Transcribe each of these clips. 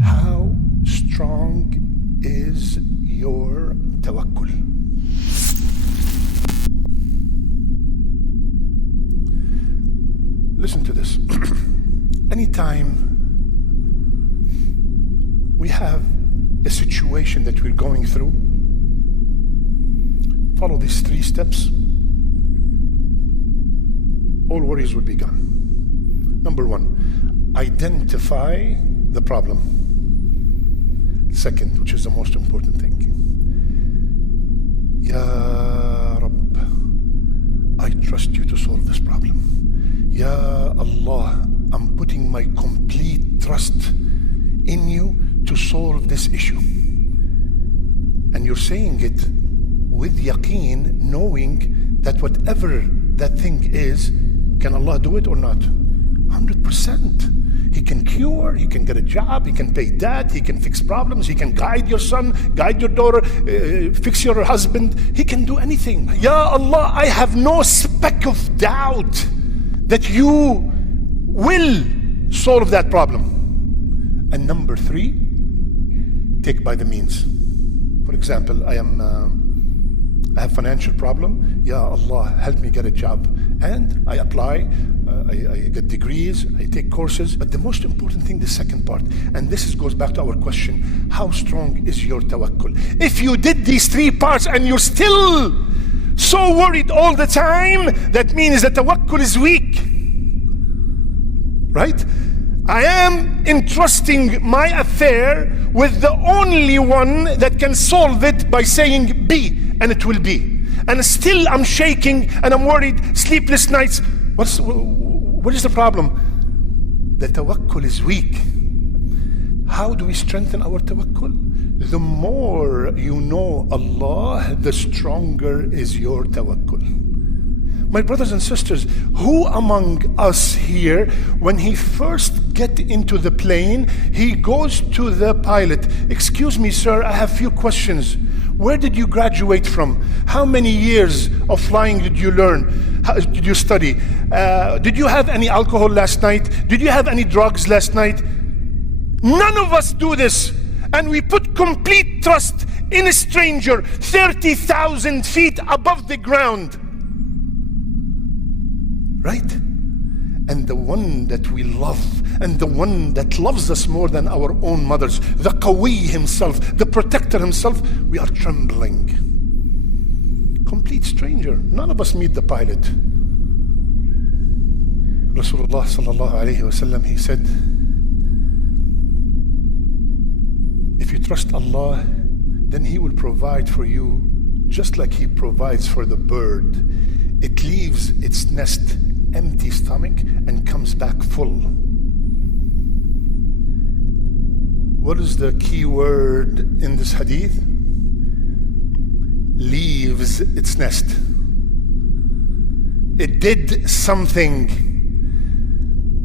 How strong is your tawakkul? Listen to this. Anytime we have a situation that we're going through, follow these 3 steps, all worries will be gone. Number 1, identify the problem. Second, which is the most important thing, Ya Rabb, I trust you to solve this problem. Ya Allah, I'm putting my complete trust in you to solve this issue. And you're saying it with yaqeen, knowing that whatever that thing is, can Allah do it or not? 100%. He can cure, he can get a job, he can pay debt, he can fix problems, he can guide your son, guide your daughter, fix your husband. He can do anything. Ya Allah, I have no speck of doubt that you will solve that problem. And number 3, take by the means. For example, I have financial problem. Ya Allah, help me get a job. And I apply, I get degrees, I take courses. But the most important thing, the second part, and this goes back to our question, how strong is your tawakkul? If you did these 3 parts and you're still so worried all the time, that means that tawakkul is weak. Right? I am entrusting my affair with the only one that can solve it by saying be, and it will be. And still I'm shaking and I'm worried, sleepless nights. What is the problem? The tawakkul is weak. How do we strengthen our tawakkul? The more you know Allah, the stronger is your tawakkul. My brothers and sisters, who among us here, when he first gets into the plane, he goes to the pilot, excuse me sir, I have few questions. Where did you graduate from? How many years of flying did you learn? How did you study? Did you have any alcohol last night? Did you have any drugs last night? None of us do this. And we put complete trust in a stranger 30,000 feet above the ground. Right? And the one that we love, and the one that loves us more than our own mothers, the Qawi himself, the protector himself, we are trembling. Complete stranger. None of us meet the pilot. Rasulullah sallallahu alayhi wasallam, he said, if you trust Allah, then He will provide for you just like He provides for the bird. It leaves its nest empty stomach and comes back full. What is the key word in this hadith? Leaves its nest. It did something.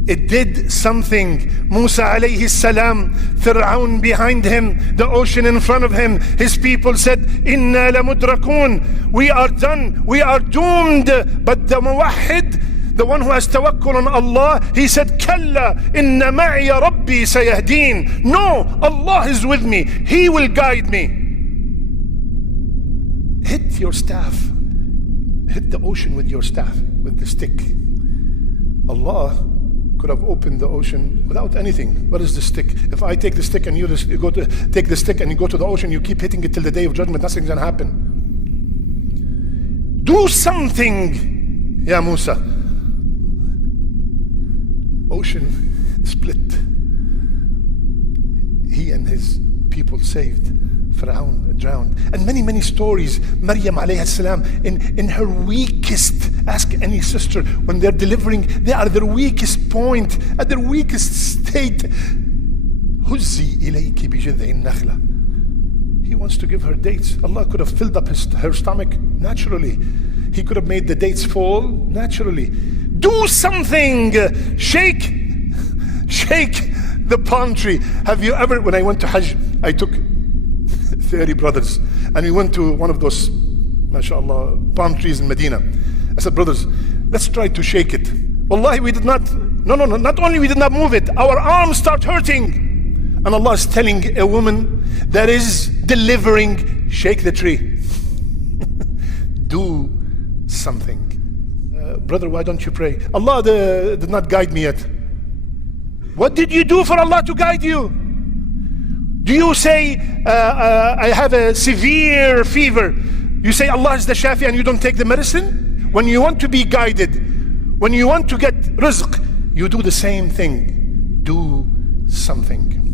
It did something. Musa alayhi salam, Fir'aun behind him, the ocean in front of him. His people said, Inna lamudrakun. We are done. We are doomed. But the muwahhid, the one who has tawakkul on Allah, he said, Kalla inna ma'iya rabbi sayahdeen. No, Allah is with me. He will guide me. Hit your staff. Hit the ocean with your staff, with the stick. Allah could have opened the ocean without anything. What is the stick? If I take the stick and you go to take the stick and you go to the ocean, you keep hitting it till the day of judgment, nothing's gonna happen. Do something, Ya Musa. Ocean split. He and his people saved. Fir'aun drowned. And many stories. Maryam alayhi salam, in her weakest, ask any sister, when they're delivering, they are their weakest point, at their weakest state. Huzzi ilayki bi jid'in nakhla. He wants to give her dates. Allah could have filled up her stomach naturally. He could have made the dates fall naturally. Do something. Shake the palm tree. Have you ever, when I went to Hajj, I took 30 brothers and we went to one of those, mashallah, palm trees in Medina. I said, brothers, let's try to shake it. Wallahi, we did not, not only we did not move it, our arms start hurting. And Allah is telling a woman that is delivering, shake the tree. Do something. Brother, why don't you pray? Allah did not guide me yet. What did you do for Allah to guide you? Do you say, I have a severe fever? You say Allah is the Shafi and you don't take the medicine? When you want to be guided, when you want to get rizq, you do the same thing. Do something.